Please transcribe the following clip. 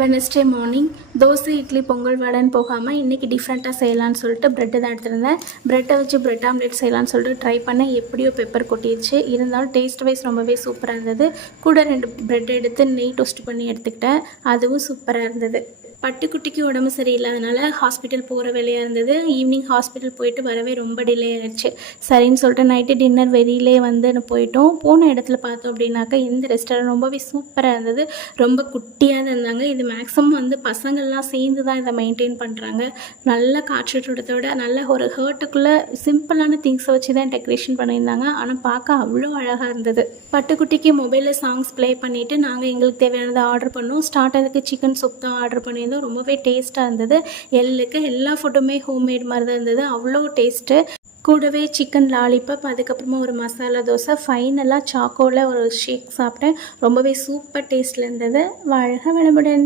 Wednesday morning dosa idli Pongal வடைன்னு போகாமல் இன்றைக்கி டிஃப்ரெண்ட்டாக செய்யலான்னு சொல்லிட்டு ப்ரெட்டு தான் எடுத்துருந்தேன். ப்ரெட்டை வச்சு ப்ரெட் ஆம்லேட் செய்யலான்னு சொல்லிட்டு ட்ரை பண்ணேன். எப்படியோ பெப்பர் கொட்டிடுச்சு. இருந்தாலும் டேஸ்ட் வைஸ் ரொம்பவே சூப்பராக இருந்தது. கூட 2 ப்ரெட் எடுத்து நெய் டோஸ்ட் பண்ணி எடுத்துக்கிட்டேன். அதுவும் சூப்பராக இருந்தது. பட்டுக்குட்டிக்கு உடம்பு சரியில்லாதனால ஹாஸ்பிட்டல் போகிற வேலையாக இருந்தது. ஈவினிங் ஹாஸ்பிட்டல் போயிட்டு வரவே ரொம்ப டிலே ஆகிடுச்சு. சரின்னு சொல்லிட்டு நைட்டு டின்னர் வெளியிலே போயிட்டோம். போன இடத்துல பார்த்தோம் அப்படின்னாக்கா இந்த ரெஸ்டாரண்ட் ரொம்பவே சூப்பராக இருந்தது. ரொம்ப குட்டியாக தான் இருந்தாங்க. இது மேக்ஸிமம் பசங்கள்லாம் சேர்ந்து தான் இதை மெயின்டைன் பண்ணுறாங்க. நல்ல காற்றோட்டத்தோட நல்ல ஒரு ஹர்ட்டுக்குள்ளே சிம்பிளான திங்ஸை வச்சு தான் டெக்கரேஷன் பண்ணியிருந்தாங்க. ஆனால் பார்க்க அவ்வளோ அழகாக இருந்தது. பட்டுக்குட்டிக்கு மொபைலில் சாங்ஸ் ப்ளே பண்ணிவிட்டு நாங்கள் எங்களுக்கு தேவையானதை ஆர்டர் பண்ணோம். ஸ்டார்டருக்கு சிக்கன் சூப் தான் ஆர்டர் பண்ணியிருந்தோம். ரொம்பவே டேஸ்ட்டாக இருந்தது. எல்லா ஃபுட்டுமே ஹோம்மேட் மாதிரி தான் இருந்தது. அவ்வளோ டேஸ்ட்டு. கூடவே சிக்கன் லாலிபப், அதுக்கப்புறமா ஒரு மசாலா தோசை, ஃபைனலாக சாக்கோவில் ஒரு ஷேக் சாப்பிட்டேன். ரொம்பவே சூப்பர் டேஸ்ட்டில் இருந்தது. வாழ்க வளமுடன்.